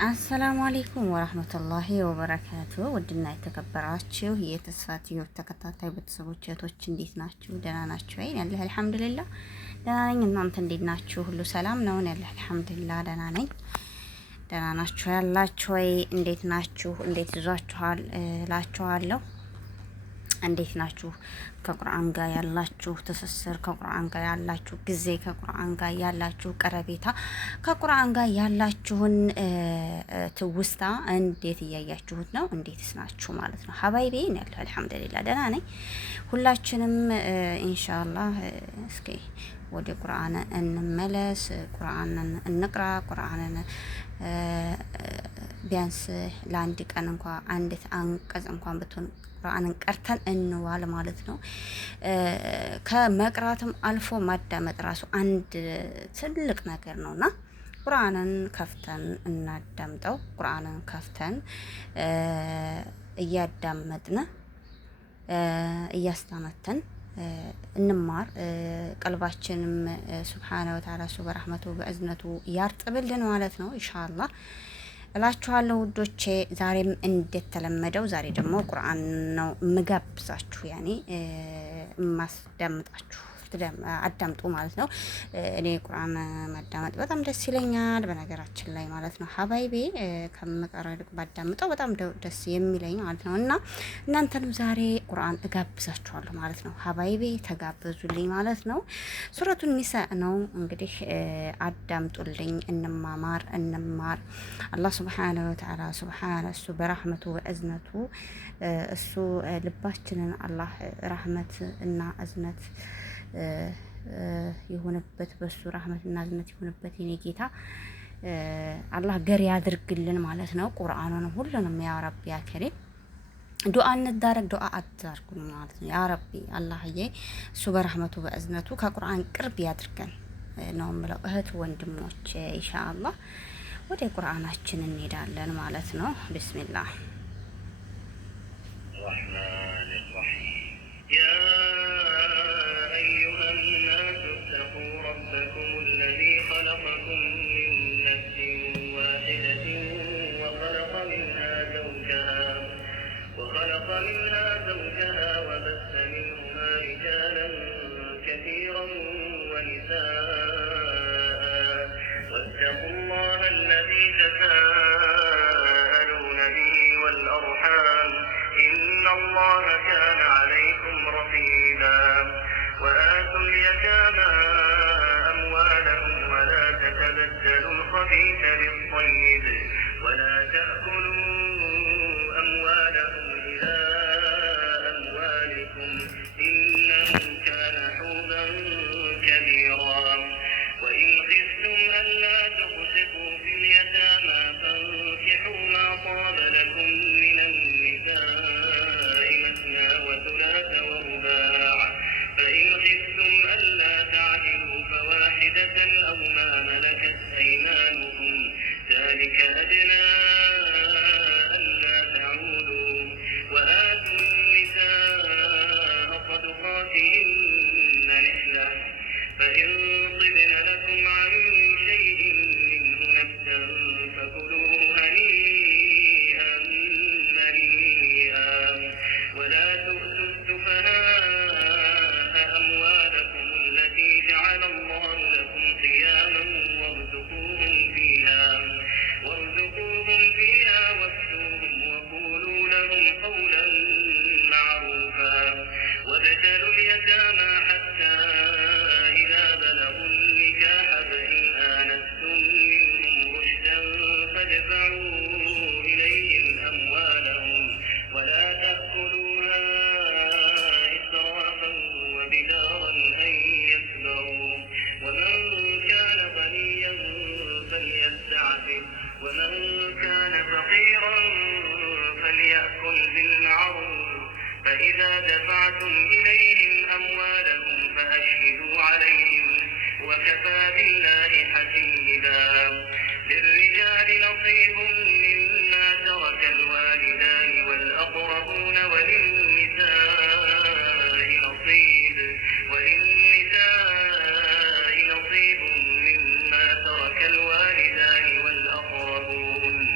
አሰላሙ አሌይኩም ወረህመቱላሂ ወበረካቱ። ውድና የተከበራችሁ የተስፋት ዩቲዩብ ተከታታይ ቤተሰቦች እህቶች እንዴት ናችሁ? ደህና ናችሁ ወይ? ያለህ አልሐምዱሊላህ ደህና ነኝ። እናንተ እንዴት ናችሁ? ሁሉ ሰላም ነው? ያለህ አልሐምዱሊላህ ደህና ነኝ። ደህና ናችሁ ያላችሁ ወይ? እንዴት ናችሁ? እንዴት ይዟችኋል እላችኋለሁ። እንዴት ናችሁ? ከቁርአን ጋር ያላችሁ ትስስር፣ ከቁርአን ጋር ያላችሁ ጊዜ፣ ከቁርአን ጋር ያላችሁ ቀረቤታ፣ ከቁርአን ጋር ያላችሁን ትውስታ እንዴት እያያችሁት ነው? እንዴትስ ናችሁ ማለት ነው? ሀባይቤ ያለው አልሐምዱሊላህ ደህና ነኝ። ሁላችንም ኢንሻአላህ እስኪ ወደ ቁርአን እንመለስ፣ ቁርአንን እንቅራ፣ ቁርአንን ቢያንስ ለአንድ ቀን እንኳን አንዲት አንቀጽ እንኳን ብትሆን ቁርአንን ቀርተን እንዋል ማለት ነው። ከመቅራትም አልፎ ማዳመጥ ራሱ አንድ ትልቅ ነገር ነውና ቁርአንን ከፍተን እናዳምጠው። ቁርአንን ከፍተን እያዳመጥን እያስተነተን እንማር። ቀልባችንም ሱብሓነሁ ወተዓላ እሱ በረህመቱ በእዝነቱ ያርጥብልን ማለት ነው ኢንሻአላህ እላችኋለሁ ውዶቼ። ዛሬም እንደተለመደው ዛሬ ደግሞ ቁርአን ነው ምጋብዛችሁ፣ ያኔ ማስዳምጣችሁ አዳምጡ ማለት ነው። እኔ ቁርአን ማዳመጥ በጣም ደስ ይለኛል በነገራችን ላይ ማለት ነው። ሀባይቤ ከምቀረው ይልቅ ባዳምጠው በጣም ደስ የሚለኝ ማለት ነው። እና እናንተንም ዛሬ ቁርአን እጋብዛችኋለሁ ማለት ነው። ሀባይቤ ተጋበዙልኝ ማለት ነው። ሱረቱን ኒሳ ነው እንግዲህ አዳምጡልኝ፣ እንማማር እንማር። አላህ ሱብሓነሁ ወተዓላ ሱብሓነ እሱ በረህመቱ በእዝነቱ እሱ ልባችንን አላህ ረህመት እና እዝነት የሆነበት በሱ ረህመትና እዝነት የሆነበት የኔ ጌታ አላህ ገር ያድርግልን ማለት ነው። ቁርአኑን ሁሉንም ያ ረቢ ያ ከሪም ዱአ እንዳረግ ዱአ አድርጉን ማለት ነው። ያ ረቢ አላህዬ እሱ በረህመቱ በእዝነቱ ከቁርአን ቅርብ ያድርገን ነው የምለው እህት ወንድሞች። ኢንሻአላህ ወደ ቁርአናችን እንሄዳለን ማለት ነው። ቢስሚላህ واتقوا الله الذي تساءلون به والأرحام إن الله كان عليكم رقيبا وآتوا اليتامى أموالهم ولا تتبدلوا الخبيث بالطيب ولا تأكلوا أموالهم إلى أموالكم إنه كان حوبا كبيرا وإن خفتم ألا تقسطوا في اليتامى فانكحوا ما طاب لكم من النساء مثنى وثلاث ورباع فإن خفتم ألا تعدلوا فواحدة أو ما ملكت أيمانكم ذلك أدنى ألا تعودوا وآتوا النساء صدقاتهن نحلة فإن طبن لكم عن شيء منه نفسا فكلوه هنيئا مريئا ولا تؤتوا السفهاء أموالكم التي جعل الله لكم قياما وارزقوهم فيها واكسوهم وقولوا لهم قولا معروفا وابتلوا اليتامى حتى إذا بلغوا النكاح فإن آنستم منهم رشدا فادفعوا إليهم أموالهم ولا تأكلوها إسرافا وبدارا أن يكبروا ومن كان غنيا فليستعفف ومن كان فقيرا فليأكل بالمعروف فإذا دفعتم إليهم أموالهم فأشهدوا عليهم وكفى بالله حسيبا للرجال نصيب مما ترك الوالدان والأقربون وللنساء نصيب مما ترك الوالدان والأقربون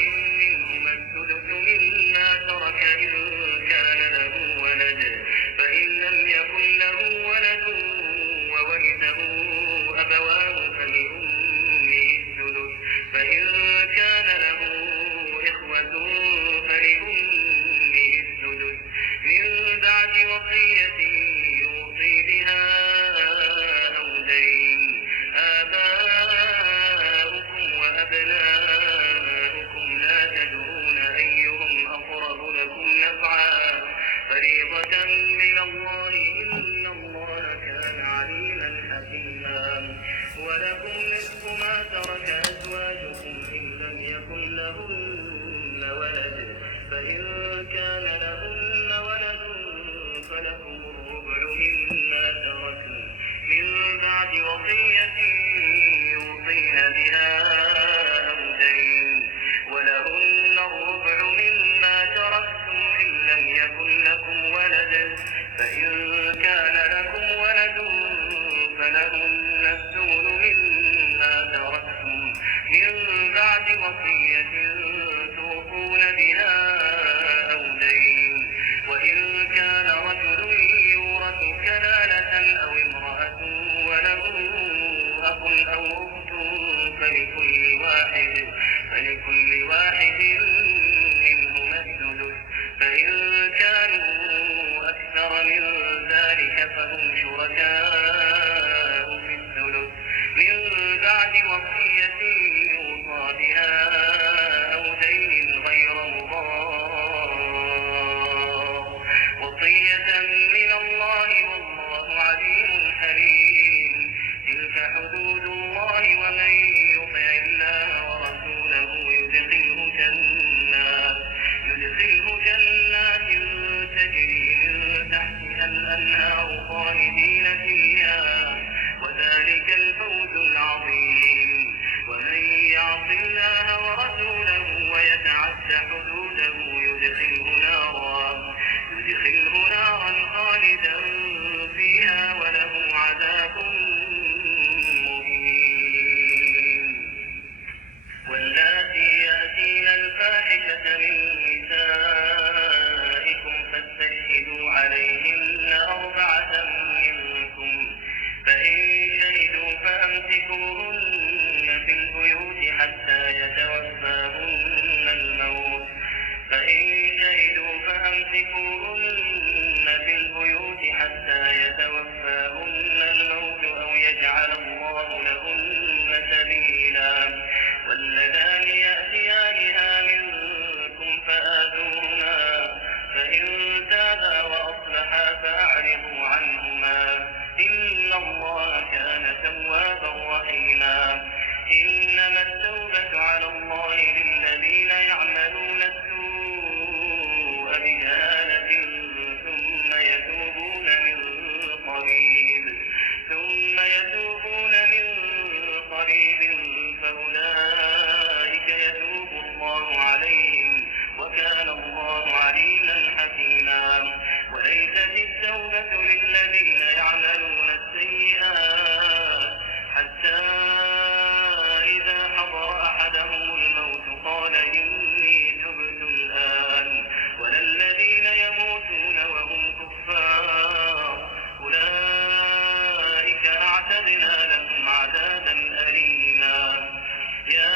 منهما الثلث مما ترك إن كان له ولد، فإن لم يكن له ولد وورثه أبواه فلأمه الثلث، فإن كان له إخوة فلأمه الثلث من بعد وصية يوصي بها أو دين. آباؤكم وأبناؤكم لا تدرون أيهم أقرب لكم نفعا، فريضة من الله، إن الله كان عليما حكيما. ولكم نصف ما ترك أزواجكم إن لم يكن لهن ولد، فإن كان لهن ولد فلكم الربع مما تركن من بعد وصية يوصين بها أو دين. ولهن الربع مما تركتم إن لم يكن لكم ولد، فإن كان لكم ولد فلهن الثمن مما تركتم من بعد وصية توصون بها أو دين. وإن كان رجل يورث كلالة أو امرأة وله أخ أو أخت فلكل واحد منهما الثلث، فإن كانوا أكثر من ذلك فهم شركاء في الثلث من بعد وصية يوصى بها أو دين غير مضار، وصية من الله والله عليم حليم. تلك حدود الله، ومن يطع الله ورسوله يدخله جنات تجري من تحتها الأنهار خالدين فيها، وذلك الفوز العظيم. ومن يعص الله ورسوله ويتعد حدوده يدخله نارا خالدا فيها وله عذاب مهين. واللاتي يأتين الفاحشة من نسائكم فاستشهدوا عليهن 4 منكم، فإن شهدوا فأمسكوهن في البيوت حتى يتوفاهن الموت، أو يجعل الله لهن سبيلا. واللذان يأتيانها منكم فآذوهما، فإن تابا وأصلحا فأعرضوا عنهما، إن الله كان توابا رحيما. إنما التوبة على الله للذين يعملون السوء بجهالة ثم يتوبون من قريب فأولئك يتوب الله عليهم، وكان الله عليما حكيما. وليست التوبة للذين يعملون السيئات حتى إذا حضر أحدهم الموت قال إني تبت الآن، ولا الذين يموتون وهم كفار، أولئك أعتدنا لهم عذابا أليما. يا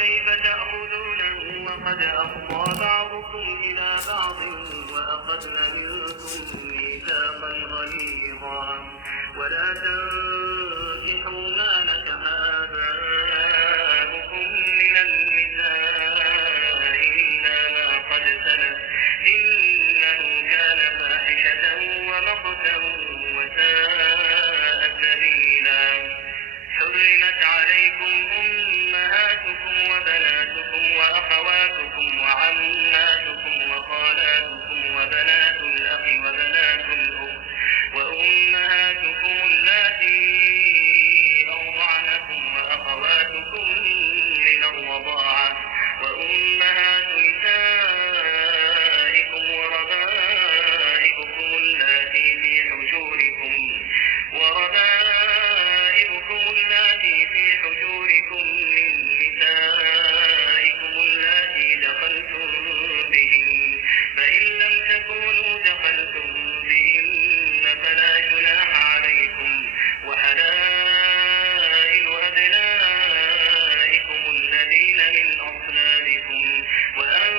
كيف تأخذونه وقد أفضى بعضكم إلى بعض وأخذن منكم ميثاقا غليظا ولا تنكحوا ما نكح آباؤكم من النساء إلا ما قد سلف إنه كان فاحشة ومقتا وساء سبيلا. حرمت عليكم أمهاتكم وبناتكم وأخواتكم وعماتكم وخالاتكم وبنات الأخ وبنات الأخت وأمهاتكم اللاتي أرضعنكم وأخواتكم من الرضاعة وأمهات نسائكم وربائبكم اللاتي في حجوركم من نسائكم اللاتي دخلتم بهن فإن لم تكونوا دخلتم بهن فلا جناح عليكم وحلائل أبنائكم الذين من أصلابكم وأن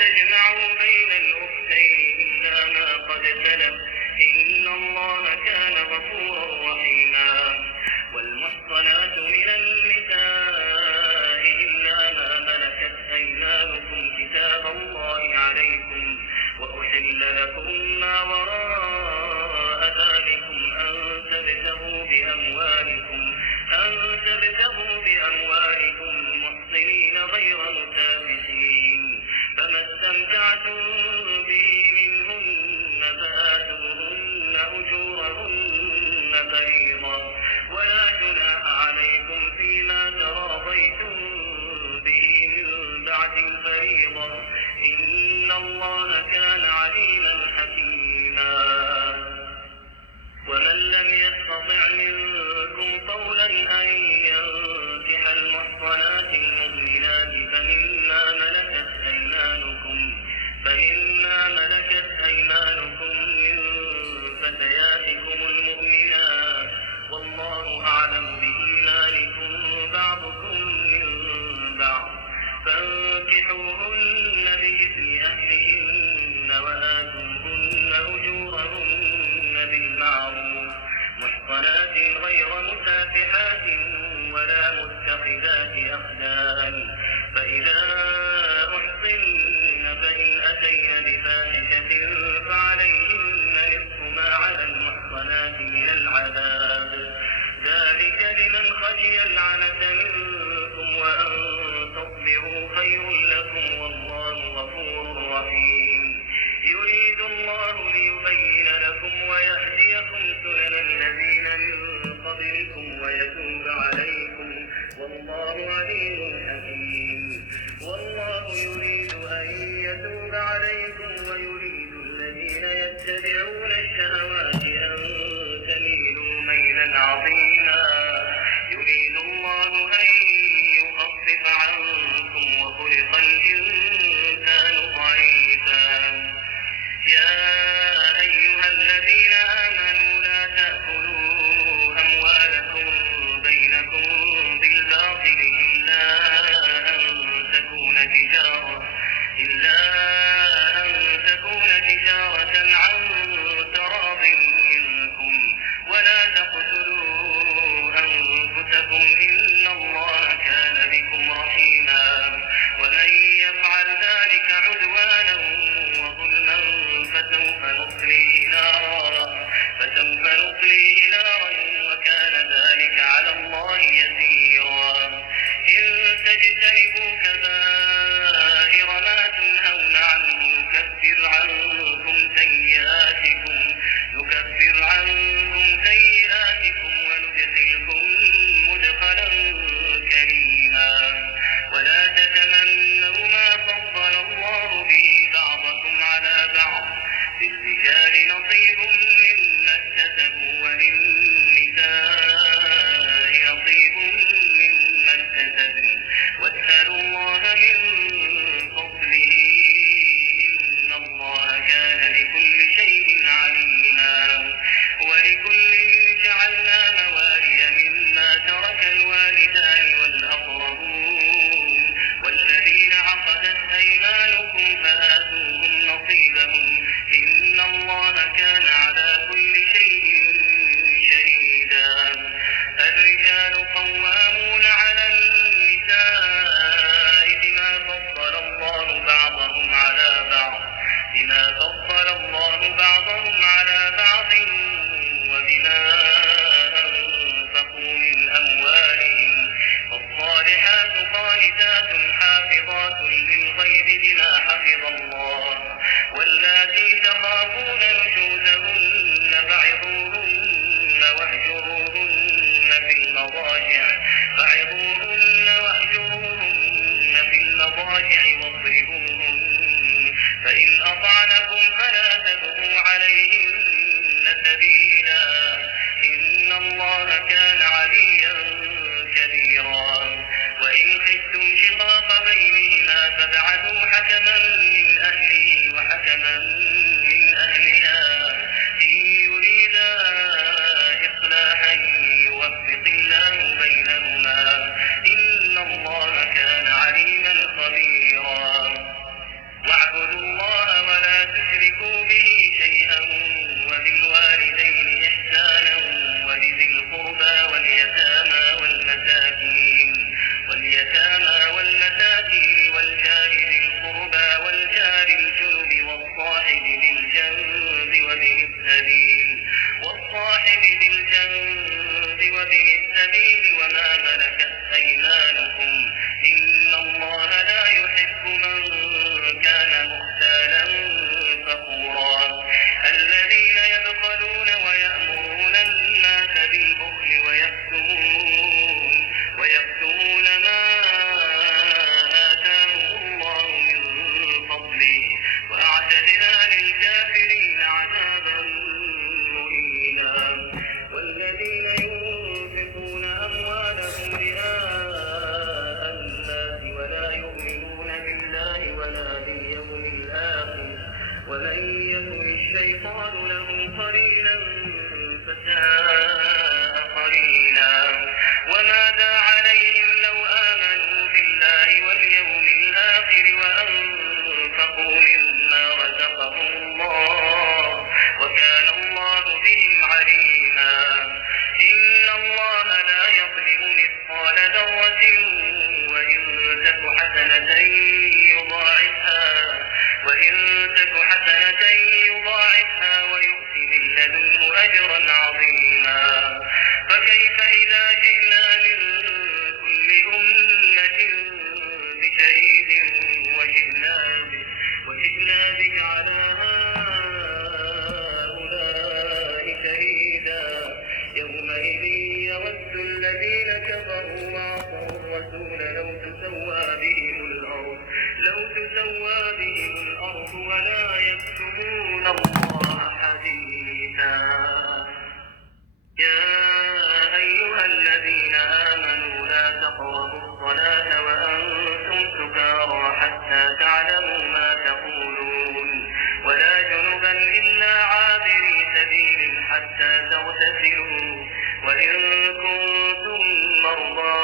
تجمعوا بين الأختين إلا ما قد سلف إن الله كان غفورا رحيما. والمحصنات من النساء إلا ما ملكت أيمانكم كتاب الله عليكم وأحل لكم ما وراء ذلكم أن تبتغوا بأموالكم محصنين غير مسافحين فما استمتعتم به منهن فآتوهن أجورهن فريضة ولا جناح عليكم فيما تراضيتم به من بعد الفريضة إن الله كان عليما حكيما. ومن لم يستطع منكم قولا أن ينكح المحصنات المؤمنات فمما ملكت أيمانكم من فتياتكم المؤمنات والله أعلم بإيمانكم بعضكم من بعض فانكحوهن بإذن أهلهن وآتوهن أجورهن بالمعروف محصنات غير مسافحات ولا متخذات أخدان فإذا أحصن فإن أتين بفاحشة فعليهن نصف ما على المحصنات من العذاب ذلك لمن خشي العنة منكم وأن تصبروا خير لكم والله غفور رحيم. يريد الله ليبين لكم ويهديكم سنن الذين من قبلكم ويتوب عليكم والله عليم حكيم. والله يريد أن يتوب عليكم ويريد الذين يتبعون الشهوات أن تميلوا ميلا عظيما. يريد الله أن يخفف عنكم وخلق الإنسان ضعيفا. يا أيها الذين آمنوا لا تأكلوا أموالكم بينكم بالباطل إلا أن تكون تجارة عن تراض منكم ولا تقتلوا أنفسكم إن الله كان بكم رحيما. ومن يفعل ذلك عدوانا وظلما فسوف سبيلا إن الله كان عليا كبيرا وإن خفتم شقاق بينهما فابعثوا حكما من أهله وحكما من أهلها إن يريدا إصلاحا يوفق الله بينهما إن الله كان عليما خبيرا واعبدوا الله ولا تشركوا به شيئا وبالوالدين إحسانا وبذي القربى واليتامى والمساكين والجار ذي القربى والجار الجنب والصاحب بالجنب وابن السبيل وما ملكت أيمانكم إن الله لا يحب من كان مختالا فخورا الذين يبخلون ويأمرون الناس بالبخل ويكتمون ما آتاهم الله من فضله وأعتدنا للكافرين عذابا مهينا والذين ينفقون أموالهم رئاء الناس ولا يؤمنون بالله ولا باليوم الآخر ومن يكن الشيطان له قرينا فساء قرينا وماذا عليهم لو آمنوا بالله واليوم الآخر وأنفقوا مما رزقهم الله وكان الله بهم عليما إن الله لا يظلم مثقال ذرة وإن تك حسنة يضاعفها ويؤت من لدنه أجرا عظيما فكيف إذا جئنا من كل أمة بشهيد وجئنا بك على هؤلاء شهيدا يومئذ يود الذين كفروا وعصوا الرسول لو تسوى بهم الأرض ولا يكتمون الله حديثا يا أيها الذين آمنوا لا تقربوا الصلاة وأنتم سكارى حتى تعلموا ما تقولون ولا جنبا إلا عابري سبيل حتى تغتسلوا وإن كنتم مرضى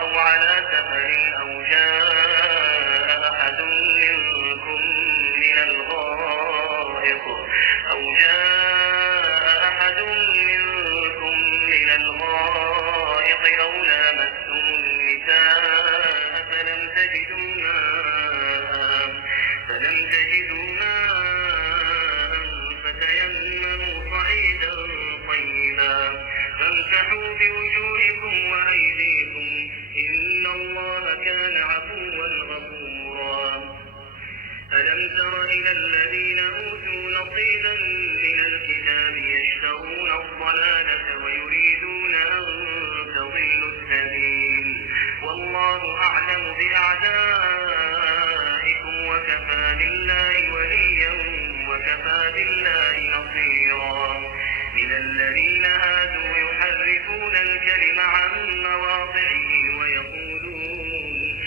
أو على سفر أو جاء أحد منكم من الغائط أو لامستم النساء فلم تجدوا ماء فتيمموا صعيدا طيبا فامسحوا بوجوهكم وأيديكم إن الله كان عفوا غفورا ألم تر إلى الذين أوتوا نصيبا من الكتاب يشترون الضلالة ويريدون أن تضلوا السبيل والله أعلم بأعدائكم وكفى بالله وليا وكفى بالله نصيرا من الذين هادوا يحرفون الكلم عن مواضعه ويقولون